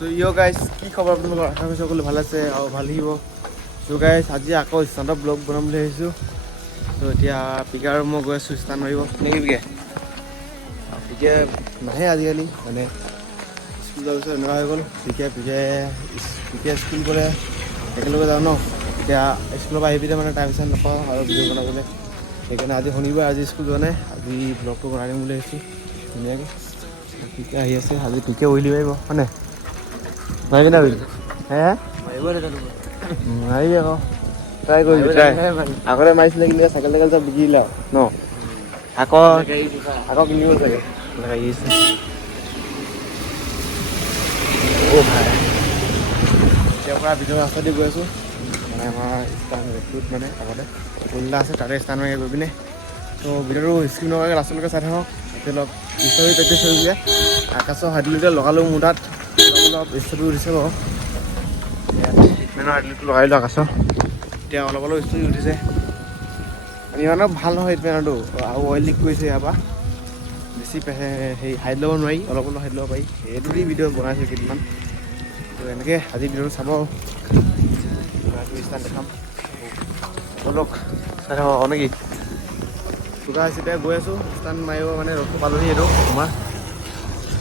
So yo guys, কি খবৰ আপোনালোকৰ? আশা কৰিছোঁ সকলো ভাল আছে আৰু ভাল থাকিব। So guys, আজি আকৌ ষ্টেণ্ড আপ ব্লগ বনাম বুলি ভাবিছোঁ। তো এতিয়া পিকে আৰু মই গৈ আছোঁ ষ্টেণ্ড মাৰিব নেকি পিকে? পিকে নাহে আজিকালি, মানে স্কুল যোৱাৰ পিছত এনেকুৱা হৈ গ'ল। পিকে স্কুল গ'লে একেলগে যাওঁ ন, এতিয়া স্কুলৰ পৰা আহি পিনে মানে টাইম চাইম নাপাওঁ আৰু ভিডিঅ' বনাবলৈ। সেইকাৰণে আজি শনিবাৰ, আজি স্কুল যোৱা নাই, আজি ব্লগটো বনাই দিম বুলি ভাবিছোঁ ধুনীয়াকৈ। পিকে আহি আছে, আজি পিকে উইলি মাৰিব হয়নে? মাৰিবি না উইলি? হে মাৰিবি আকৌ, ট্ৰাই কৰিবি ট্ৰাই। আগতে মাৰিছিলে কিন্তু চাইকেল টাইকেল চব বিকি দিলে ন, আকৌ কিনিব চাগে আহিছে। অ' ভাই, এতিয়াৰ পৰা ভিতৰৰ ৰাস্তা দি গৈ আছোঁ, মানে আমাৰ ষ্টান ৰেডটোত মানে আগতে কলিলা আছে, তাতে ষ্টান মাৰি গৈ পিনে। তো ভিডিঅ'টো স্ক্ৰীন নকৰাকৈ লাষ্টলৈকে চাই থাকক। এতিয়া অলপ ষ্টোৰী প্ৰেক্টিছ হৈ যায়। আকাশৰ হাইড্ৰলিকটো লগালোঁ মোৰ তাত, অলপ ষ্টোৰী উঠিছে বাৰু। ট্ৰিটমেণ্টৰ হাইড্ৰলিকটো লগাই দিলোঁ আকাশৰ, এতিয়া অলপ ষ্টোৰী উঠিছে। ইমানো ভাল নহয় ট্ৰিটমেণ্টৰটো, আৰু অইল লিক কৰিছে ইয়াৰ পৰা। বেছি হেৰি হাইট ল'ব নোৱাৰি, অলপ হাইট ল'ব পাৰি। এইটো দি ভিডিঅ' বনাইছোঁ কেইদিনমান। তো এনেকৈ আজি ভিডিঅ'টো চাব, ষ্টান দেখাম অলপ চাই থাকক নেকি? চুকা চিধাই গৈ আছোঁ ষ্টান মাৰিব, মানে ৰ'দটো পালোহি এইটো তোমাৰ।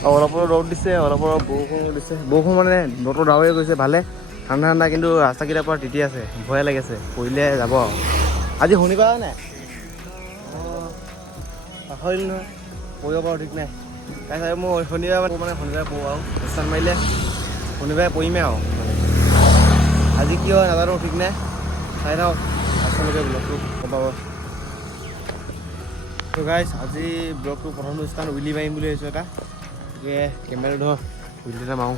আৰু অলপ ৰ'দ দিছে, অলপ বৰষুণ দিছে। বৰষুণ মানে বতৰ ডাৱৰীয়া গৈছে ভালে, ঠাণ্ডা ঠাণ্ডা, কিন্তু ৰাস্তাকেইটাৰ পৰা তিতি আছে, ভয়ে লাগিছে পৰিলে যাব আৰু। আজি শনিবাৰ নাই, পাহৰিলোঁ নহয়, পৰিব পাৰোঁ ঠিক নাই। তাৰপিছত মই শনিবাৰে পৰোঁ আৰু ষ্টান মাৰিলে শনিবাৰে পৰিমেই আৰু। আজি কি হয় নাজানো, ঠিক নাই। চাই থাকক আচলতে ব্লগটো গম পাব। তো গাইছ, আজি ব্লগটো প্ৰথমটো ষ্টান উইলি মাৰিম বুলি ভাবিছোঁ এটা। গতিকে কেমেৰাটো ধৰ উইলি এটা মাৰোঁ।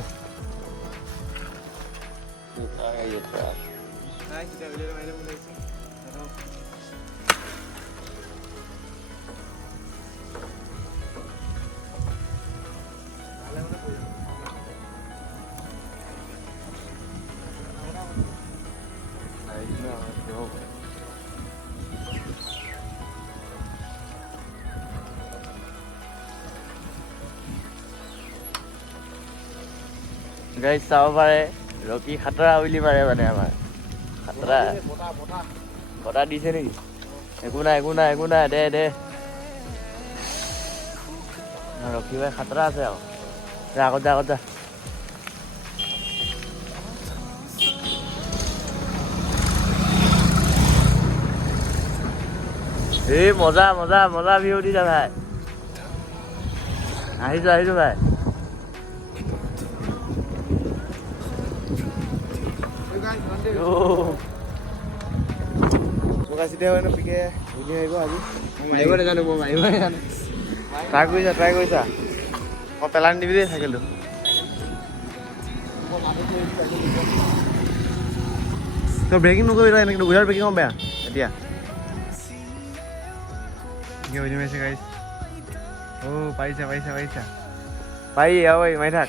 গাইজ চাব পাৰে, ৰকি খাতৰা উইলি মাৰে মানে আমাৰ খাতৰা। বতাহ দিছে নেকি? একো নাই দে ৰকি ভাই খাতৰা আছে আৰু। আগত যা এই মজা ভিউ দিছা ভাই। আহিছো ভাই। ট্ৰাই কৰিছা মই পেলাই নিদিবি দেই চাইকেলটো। তই ব্ৰেকিং নকৰিবি, তই এনেকৈ উইদাউট ব্ৰেকিং বেয়া। এতিয়া পাৰিছা পাৰি আৰু মাৰি থাক।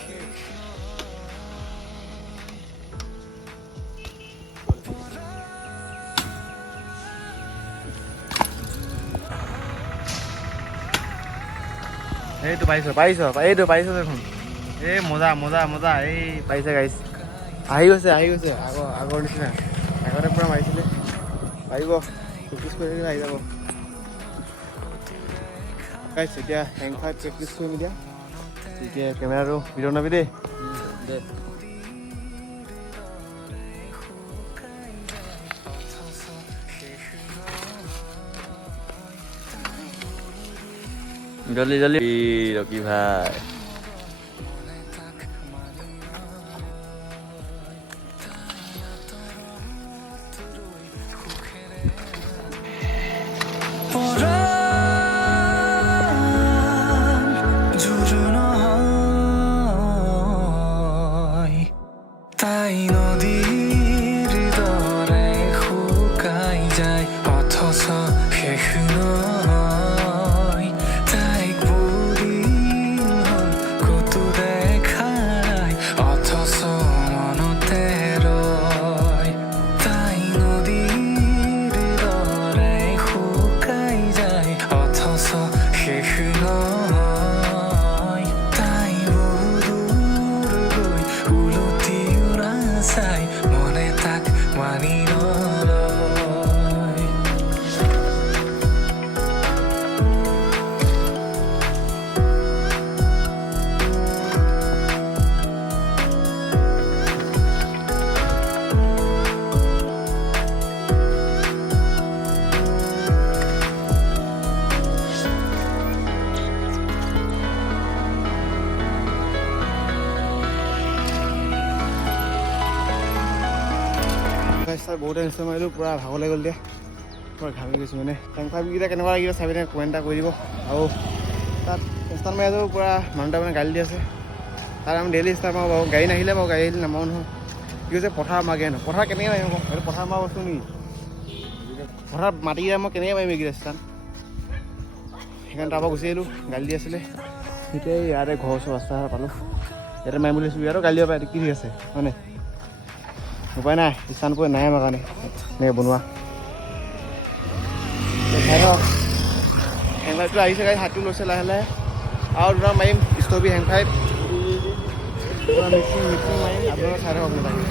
এইটো পাৰিছ দেখোন। এই মজা এই পাৰিছে গাইছ। আহি গৈছে আগৰ নিচিনা। আগতে পূৰা মাৰিছিলে, পাৰিব প্ৰেক্টিছ কৰি থাকিলে আহি যাব গাইছ। এতিয়া হেং ফাইভ প্ৰেক্টিছ কৰিম এতিয়া কেমেৰাটো ভিডিঅ' নাবি দেই। জলদি ৰকি ভাই। তাই নদীৰ দৰে শুকাই যায়, অথচ শেষ নহয়। তাইক বুলিল ফাইভ ষ্টাৰ বহুতে ইনষ্টল মাৰিলোঁ, পূৰা ভাগৰ লাগি গ'ল দিয়া, পূৰা ঘামি গৈছোঁ মানে। ৰেংক 5 কেনেকুৱা লাগিলে চাই পিনে কমেণ্ট এটা কৰি দিব। আৰু তাত ষ্টাৰ্ট মাৰি আছোঁ, পূৰা মানুহটোৱে মানে গালি দি আছে। তাত আমি ডেইলি ষ্টাৰ্ট মাৰোঁ বাৰু, গাড়ী নাহিলে বাৰু, গাড়ী আহিলে নামাৰোঁ নহয়। কি হৈছে পথাৰ মাগে ন, পথাৰ কেনেকৈ মাৰিম আকৌ, এইটো পথাৰ মৰা বস্তু নেকি? পথাৰত মাটিকেইটা মই কেনেকৈ মাৰিম এইকেইটা ষ্টাৰ্ট? সেইকাৰণে তাৰপৰা গুচি আহিলোঁ, গালি দি আছিলে। এতিয়া ইয়াতে ঘৰ ওচৰ ৰাস্তা পালোঁ, ইয়াতে মাৰিম বুলি ভাবিছোঁ। ইয়াতো গালি দিব পাৰে, কি ঠিক আছে হয়নে? উপায় নাই, ষ্টাৰ্ট পোৱা নাই আমাৰ কাৰণে এনেকৈ বনোৱা। হেং ফাইভটো আহিছে, গাড়ী হাতটো লৈছে লাহে লাহে। আৰু দুটা মাৰিম ষ্টভি হেং ফাইভ, মিক্সিং মাৰিম, আপোনালোকে চাই থাকক নাথাকে।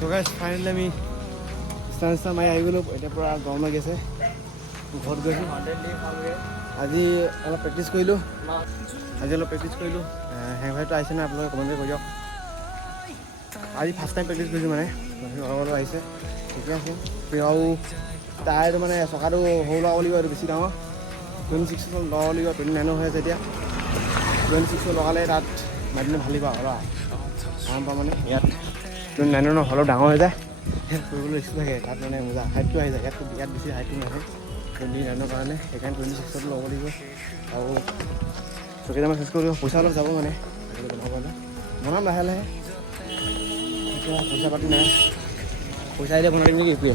So guys, finally আমি ষ্টাৰ্ট মাৰি আহি গ'লোঁ। এতিয়া পূৰা গৰম লাগি আছে, ঘৰত গৈছোঁ। আজি অলপ প্ৰেক্টিছ কৰিলোঁ, হেং ফাইভটো আহিছে নে আপোনালোকে কমেণ্ট কৰি দিয়ক। আজি ফাৰ্ষ্ট টাইম প্ৰেক্টিছ কৰিছোঁ মানে, অলপ অলপ আহিছে, ঠিকে আছে। আৰু টায়াৰটো মানে চকাটো সৰু লগাব লাগিব, এইটো বেছি ডাঙৰ 26 লগাব লাগিব, 29 হৈ আছে এতিয়া। 26 লগালে তাত মাৰিলে ভালেই পাওঁ অলপ আৰাম পাওঁ মানে। ইয়াত 29 ন অলপ ডাঙৰ হৈ যায়, কৰিবলৈ ৰিস্ক থাকে, তাত মানে মজা হাইটটো আহি যায়। ইয়াত বেছি হাইটটো নাহে 29 কাৰণে, সেইকাৰণে 26 ল'ব লাগিব। আৰু কেইটামান চেঞ্জ কৰিব, পইচা অলপ যাব মানে বনাম লাহে লাহে। এতিয়া পইচা পাতি নাই, পইচা আহিলে বনাই দিম নেকি? এইটোৱে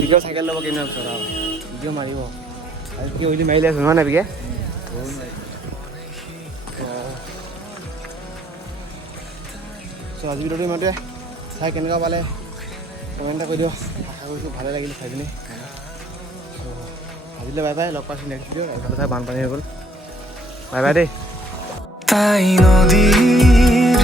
ভিডিঅ' চাইকেল ল'ব কেইদিনৰ পিছত আৰু ভিডিঅ' মাৰিব। আজি কি অলি মাৰিলে আছে নহয় নাই বিকে? চ' আজি ভিডিঅ'টো ইমানটোৱে, চাই কেনেকুৱা পালে কমেণ্ট এটা কৰি দিয়ক। আশা কৰিছোঁ ভালে লাগিল চাই পিনি। আজিলৈ বাই বাই, লগ পাইছোঁ নেক্সট ভিডিঅ'। এফালে চাই বানপানী হৈ গ'ল, বাই বাই দেই। তাই নদীৰ